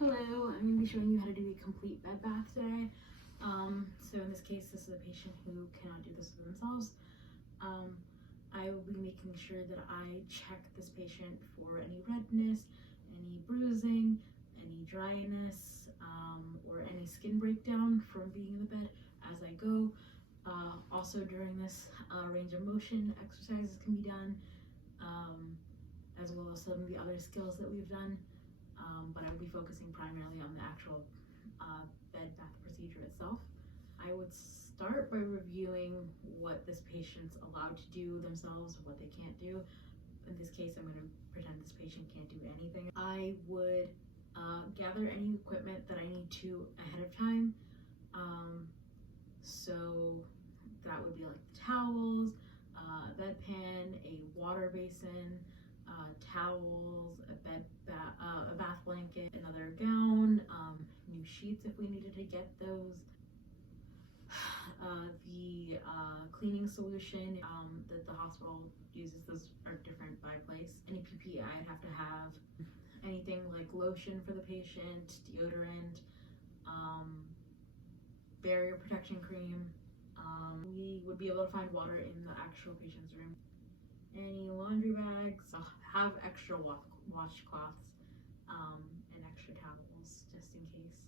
Hello, I'm going to be showing you how to do a complete bed bath today. So in this case, this is a patient who cannot do this for themselves. I will be making sure that I check this patient for any redness, any bruising, any dryness, or any skin breakdown from being in the bed as I go. Also during this, range of motion exercises can be done, as well as some of the other skills that we've done. But I will be focusing primarily on the actual bed bath procedure itself. I would start by reviewing what this patient's allowed to do themselves, what they can't do. In this case, I'm going to pretend this patient can't do anything. I would gather any equipment that I need to ahead of time. So that would be like towels, a bedpan, a water basin, towels, a bath blanket, another gown, new sheets if we needed to get those, the cleaning solution that the hospital uses. Those are different by place. Any PPE I'd have to have, anything like lotion for the patient, deodorant, barrier protection cream. We would be able to find water in the actual patient's room. Any laundry bags, have extra washcloths, and extra towels just in case.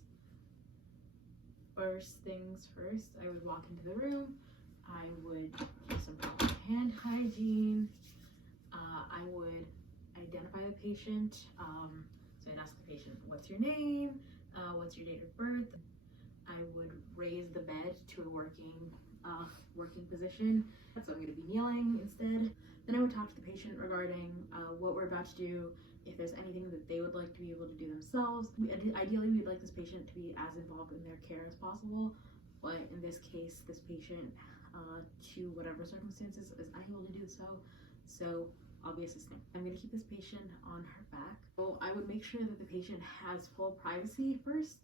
First things first, I would walk into the room. I would do some proper hand hygiene. I would identify the patient. So I'd ask the patient, what's your name? What's your date of birth? I would raise the bed to a working position. So I'm going to be kneeling instead. Then I would talk to the patient regarding what we're about to do, if there's anything that they would like to be able to do themselves. Ideally, we'd like this patient to be as involved in their care as possible, but in this case, this patient, to whatever circumstances, is unable to do so I'll be assisting. I'm going to keep this patient on her back. So I would make sure that the patient has full privacy first,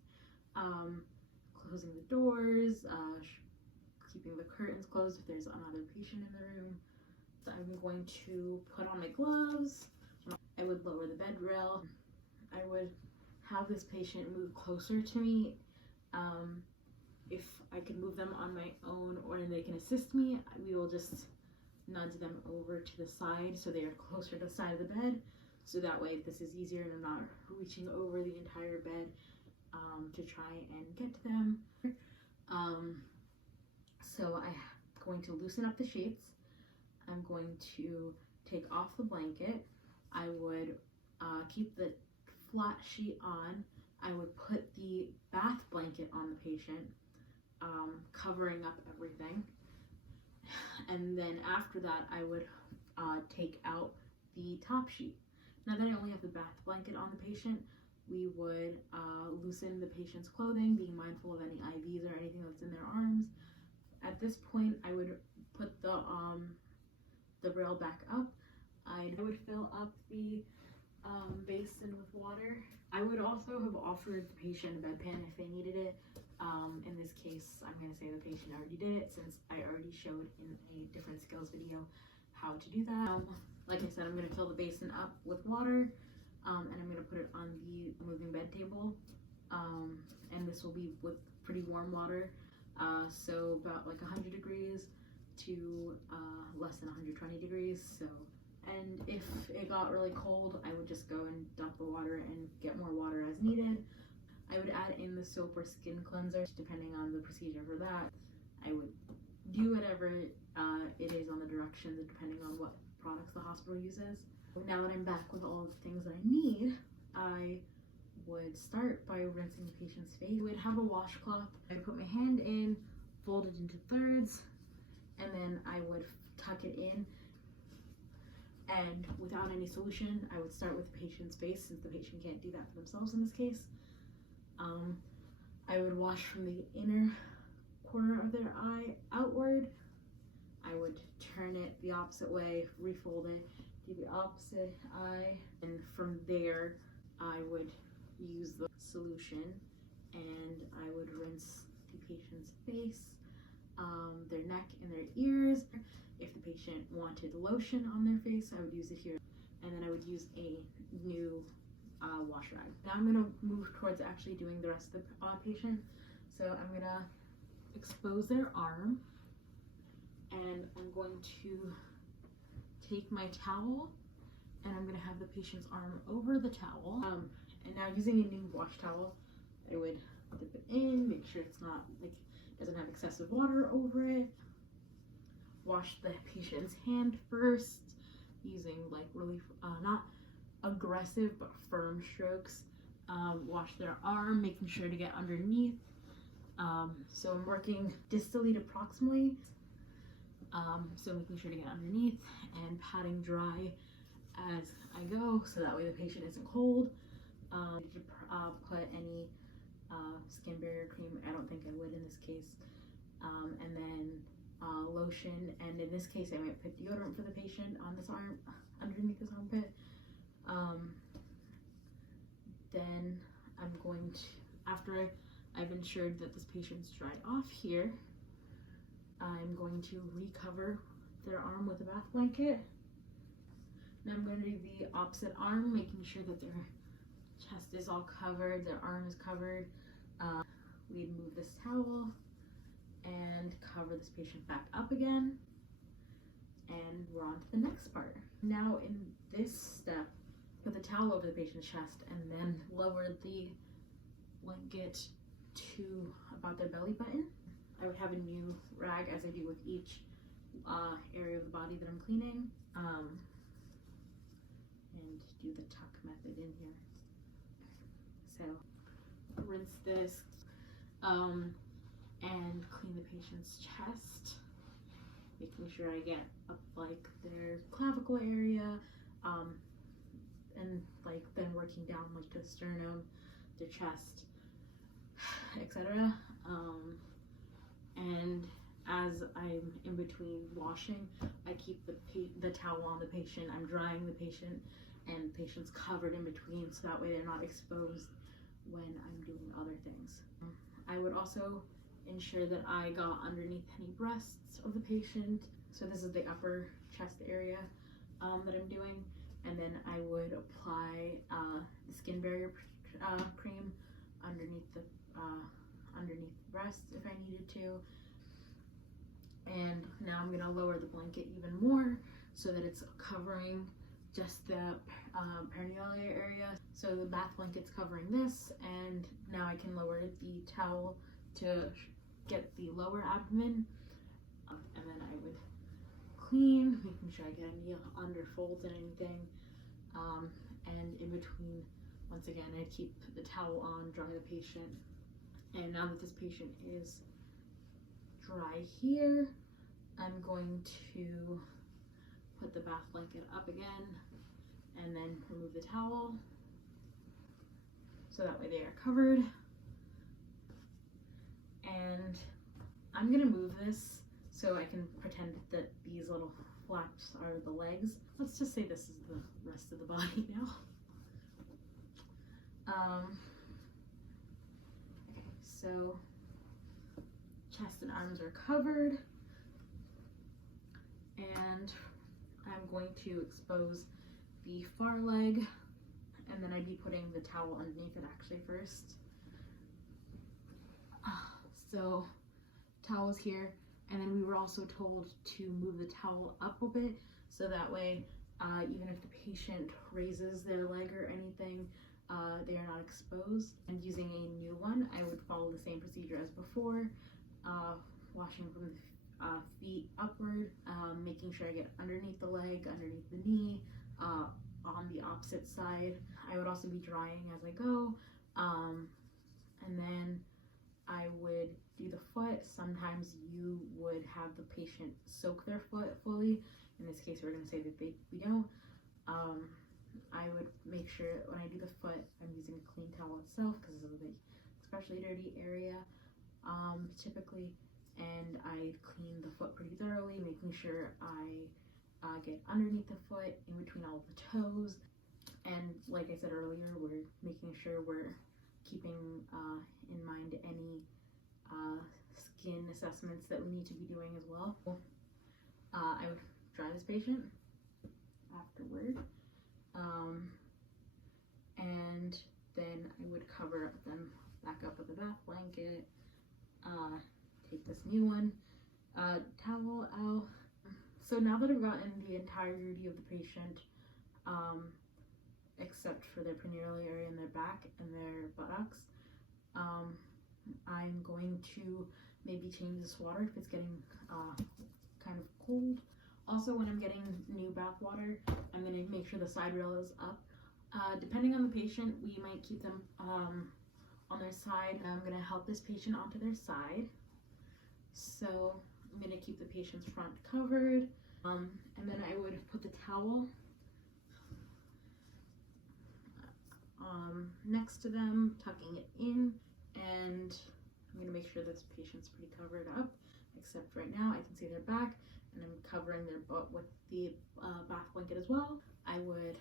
closing the doors, keeping the curtains closed if there's another patient in the room. So I'm going to put on my gloves. I would lower the bed rail. I would have this patient move closer to me. If I can move them on my own or they can assist me, we will just nudge them over to the side so they are closer to the side of the bed. So that way this is easier and I'm not reaching over the entire bed to try and get to them. So I'm going to loosen up the sheets. I'm going to take off the blanket. I would keep the flat sheet on. I would put the bath blanket on the patient, covering up everything. And then after that, I would take out the top sheet. Now that I only have the bath blanket on the patient, we would loosen the patient's clothing, being mindful of any IVs or anything that's in their arms. At this point, I would put the rail back up. I would fill up the basin with water. I would also have offered the patient a bedpan if they needed it. In this case, I'm going to say the patient already did it since I already showed in a different skills video how to do that. Like I said, I'm going to fill the basin up with water, and I'm going to put it on the moving bed table. And this will be with pretty warm water, so about like 100 degrees to less than 120 degrees. And if it got really cold, I would just go and dump the water and get more water as needed. I would add in the soap or skin cleanser depending on the procedure for that. I would do whatever it is on the directions depending on what products the hospital uses. Now that I'm back with all of the things that I need, I would start by rinsing the patient's face. I would have a washcloth. I would put my hand in, fold it into thirds, and then I would tuck it in. And without any solution, I would start with the patient's face since the patient can't do that for themselves in this case. I would wash from the inner corner of their eye outward. I would turn it the opposite way, refold it, do the opposite eye, and from there I would use the solution and I would rinse the patient's face, their neck and their ears. If the patient wanted lotion on their face, I would use it here, and then I would use a new wash rag. Now I'm gonna move towards actually doing the rest of the patient. So I'm gonna expose their arm, and I'm going to take my towel, and I'm gonna have the patient's arm over the towel. And now using a new wash towel, I would dip it in, make sure it's not like doesn't have excessive water over it. Wash the patient's hand first using like really not aggressive but firm strokes. Wash their arm, making sure to get underneath. So I'm working distally to proximally. So making sure to get underneath and patting dry as I go, so that way the patient isn't cold. Put any skin barrier cream. I don't think I would in this case. And then lotion, and in this case I might put deodorant for the patient on this arm, underneath his armpit. Then I'm going to, after I've ensured that this patient's dried off here, I'm going to recover their arm with a bath blanket. Now I'm going to do the opposite arm, making sure that their chest is all covered, their arm is covered. We'd move this towel and cover this patient back up again, and we're on to the next part. Now in this step, put the towel over the patient's chest and then lower the blanket to about their belly button. I would have a new rag, as I do with each area of the body that I'm cleaning, and do the tuck method in here. So rinse this and clean the patient's chest, making sure I get up like their clavicle area, and like then working down like to the sternum, their chest, etc. And as I'm in between washing, I keep the towel on the patient. I'm drying the patient, and the patient's covered in between, so that way they're not exposed when I'm doing other things. I would also ensure that I got underneath any breasts of the patient. So this is the upper chest area that I'm doing, and then I would apply the skin barrier cream underneath the breasts if I needed to. And now I'm gonna lower the blanket even more so that it's covering just the perineal area. So the bath blanket's covering this, and now I can lower the towel to get the lower abdomen, and then I would clean, making sure I get any under folds and anything, and in between, once again, I keep the towel on, dry the patient. And now that this patient is dry here, I'm going to put the bath blanket up again and then remove the towel, so that way they are covered. And I'm gonna move this so I can pretend that these little flaps are the legs. Let's just say this is the rest of the body now. Okay, so chest and arms are covered, and I'm going to expose the far leg, and then I'd be putting the towel underneath it actually first. So towel's here, and then we were also told to move the towel up a bit, so that way even if the patient raises their leg or anything, they are not exposed. And using a new one, I would follow the same procedure as before, washing from the feet upward, making sure I get underneath the leg, underneath the knee, on the opposite side. I would also be drying as I go, and then I would do the foot. Sometimes you would have the patient soak their foot fully. In this case, we're going to say that we don't. I would make sure when I do the foot, I'm using a clean towel itself, because this is a especially dirty area, typically. And I clean the foot pretty thoroughly, making sure I get underneath the foot, in between all of the toes. And like I said earlier, we're making sure we're keeping in mind any skin assessments that we need to be doing as well. I would dry this patient afterward, and then I would cover them back up with a bath blanket, take this new one, towel out. So now that I've gotten the entirety of the patient, except for their prenatal area and their back and their buttocks, I'm going to maybe change this water if it's getting kind of cold. Also, when I'm getting new bath water, I'm going to make sure the side rail is up. Depending on the patient, we might keep them on their side. I'm going to help this patient onto their side. So I'm going to keep the patient's front covered, and then I would put the towel next to them, tucking it in, and I'm going to make sure this patient's pretty covered up, except right now I can see their back, and I'm covering their butt with the bath blanket as well. I would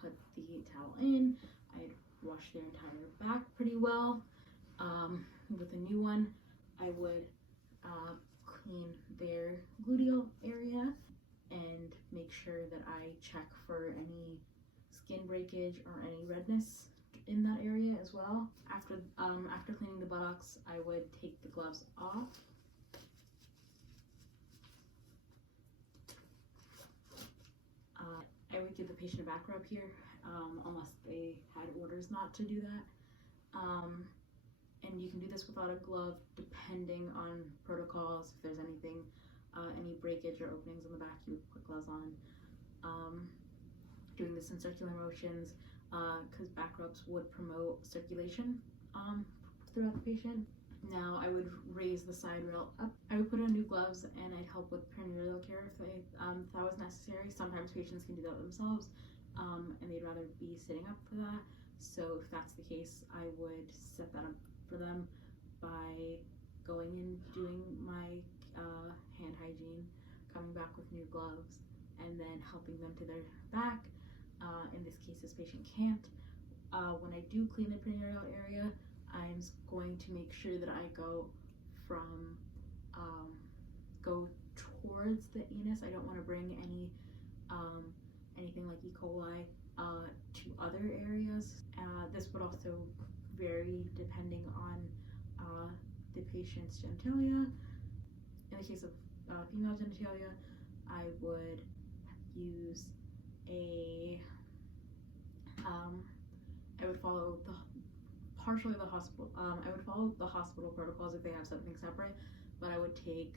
put the towel in. I'd wash their entire back pretty well. With a new one, I would clean their gluteal area and make sure that I check for any skin breakage or any redness in that area as well. After cleaning the buttocks, I would take the gloves off. I would give the patient a back rub here, unless they had orders not to do that. And you can do this without a glove depending on protocols. If there's anything, any breakage or openings in the back, you would put gloves on. Doing this in circular motions, because back rubs would promote circulation throughout the patient. Now I would raise the side rail up. I would put on new gloves and I'd help with prenatal care if that was necessary. Sometimes patients can do that themselves, and they'd rather be sitting up for that. So if that's the case, I would set that up for them by going and doing my hand hygiene, coming back with new gloves, and then helping them to their back. In this case, this patient can't. When I do clean the prenatal area, I'm going to make sure that I go towards the anus. I don't want to bring anything like E. coli to other areas. This would also vary depending on the patient's genitalia. In the case of female genitalia, I would use I would follow partially the hospital. I would follow the hospital protocols if they have something separate, but I would take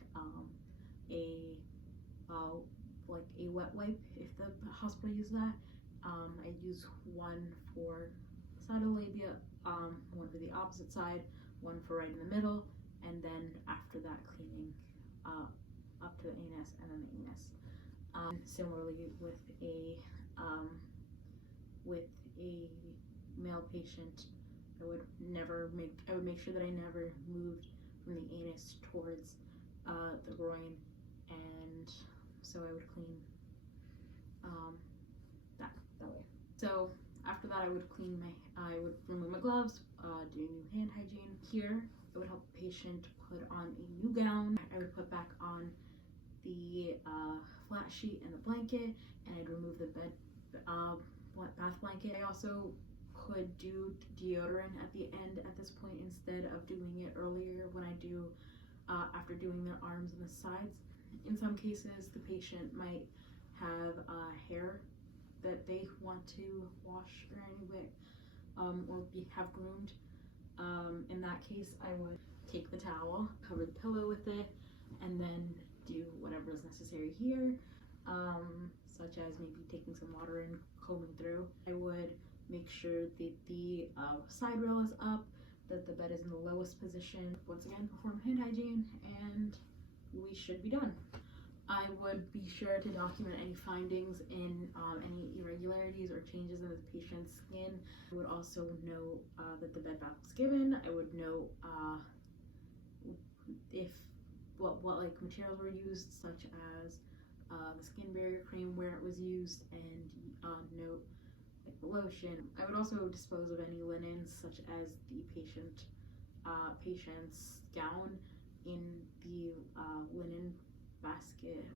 like a wet wipe if the hospital uses that. I use one for the side of the labia, one for the opposite side, one for right in the middle, and then after that cleaning up to the anus and then the anus. Similarly with a male patient, I would make sure that I never moved from the anus towards the groin, and so I would clean that way. So after that, I would remove my gloves, do new hand hygiene. Here, I would help the patient put on a new gown. I would put back on the flat sheet and the blanket, and I'd remove the bath blanket. I also could do deodorant at the end at this point instead of doing it earlier when I do after doing their arms and the sides. In some cases, the patient might have hair that they want to wash or anyway, or have groomed. In that case, I would take the towel, cover the pillow with it, and then do whatever is necessary here, such as maybe taking some water and combing through. I would make sure that the side rail is up, that the bed is in the lowest position. Once again, perform hand hygiene, and we should be done. I would be sure to document any findings in any irregularities or changes in the patient's skin. I would also note that the bed bath was given. I would note what like materials were used, such as the skin barrier cream, where it was used, and note like the lotion. I would also dispose of any linens, such as the patient's gown, in the linen basket.